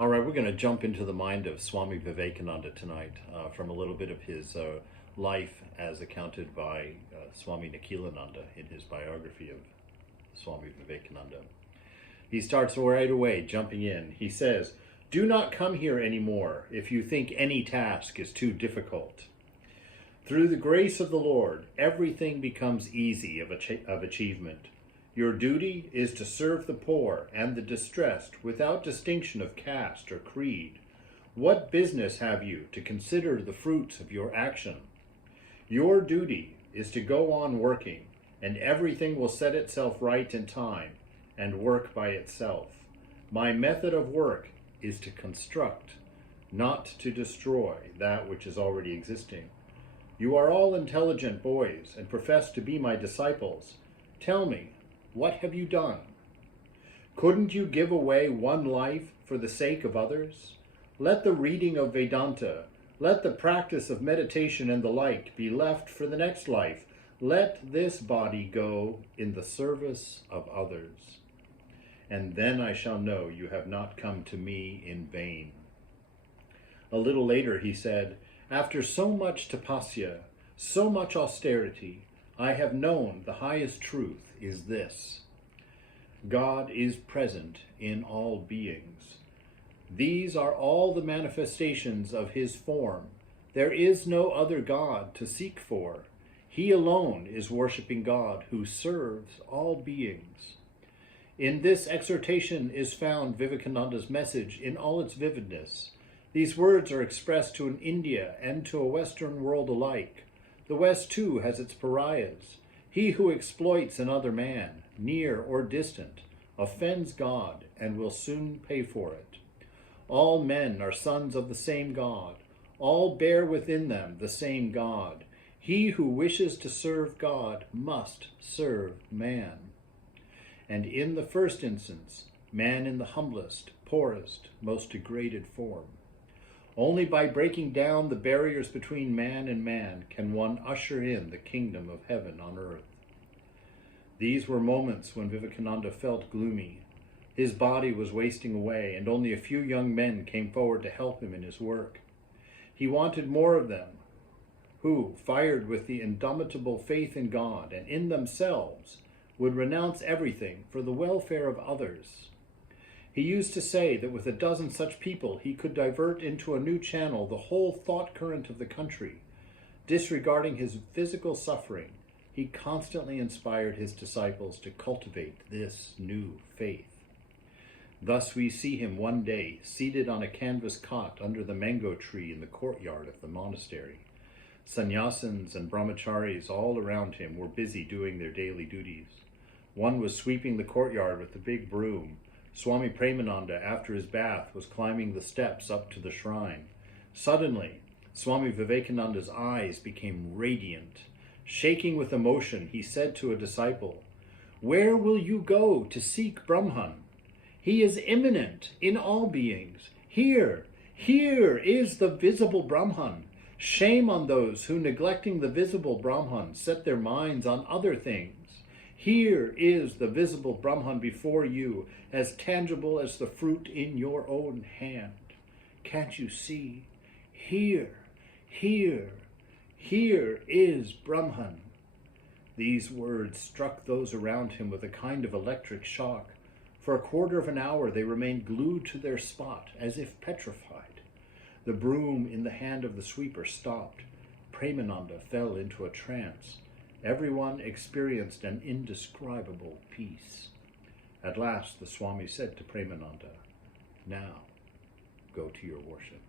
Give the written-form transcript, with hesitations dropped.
All right, we're going to jump into the mind of Swami Vivekananda tonight from a little bit of his life as accounted by Swami Nikhilananda in his biography of Swami Vivekananda. He starts right away, jumping in. He says, "Do not come here anymore if you think any task is too difficult. Through the grace of the Lord, everything becomes easy of achievement. Your duty is to serve the poor and the distressed without distinction of caste or creed. What business have you to consider the fruits of your action? Your duty is to go on working, and everything will set itself right in time and work by itself. My method of work is to construct, not to destroy that which is already existing. You are all intelligent boys and profess to be my disciples. Tell me, what have you done? Couldn't you give away one life for the sake of others? Let the reading of Vedanta, let the practice of meditation and the like be left for the next life. Let this body go in the service of others. And then I shall know you have not come to me in vain." A little later he said, "After so much tapasya, so much austerity, I have known the highest truth is this: God is present in all beings. These are all the manifestations of his form. There is no other God to seek for. He alone is worshiping God who serves all beings." In this exhortation is found Vivekananda's message in all its vividness. These words are expressed to an India and to a Western world alike. The West, too, has its pariahs. He who exploits another man, near or distant, offends God and will soon pay for it. All men are sons of the same God. All bear within them the same God. He who wishes to serve God must serve man. And in the first instance, man in the humblest, poorest, most degraded form. Only by breaking down the barriers between man and man can one usher in the kingdom of heaven on earth. These were moments when Vivekananda felt gloomy. His body was wasting away, and only a few young men came forward to help him in his work. He wanted more of them, who, fired with the indomitable faith in God and in themselves, would renounce everything for the welfare of others. He used to say that with a dozen such people he could divert into a new channel the whole thought current of the country. Disregarding his physical suffering, he constantly inspired his disciples to cultivate this new faith. Thus we see him one day seated on a canvas cot under the mango tree in the courtyard of the monastery. Sannyasins and brahmacharis all around him were busy doing their daily duties. One was sweeping the courtyard with a big broom. Swami Premananda, after his bath, was climbing the steps up to the shrine. Suddenly, Swami Vivekananda's eyes became radiant. Shaking with emotion, he said to a disciple, "Where will you go to seek Brahman? He is immanent in all beings. Here is the visible Brahman. Shame on those who, neglecting the visible Brahman, set their minds on other things. Here is the visible Brahman before you, as tangible as the fruit in your own hand. Can't you see? Here is Brahman." These words struck those around him with a kind of electric shock. For a quarter of an hour they remained glued to their spot, as if petrified. The broom in the hand of the sweeper stopped. Premananda fell into a trance. Everyone experienced an indescribable peace. At last the Swami said to Premananda, "Now, go to your worship."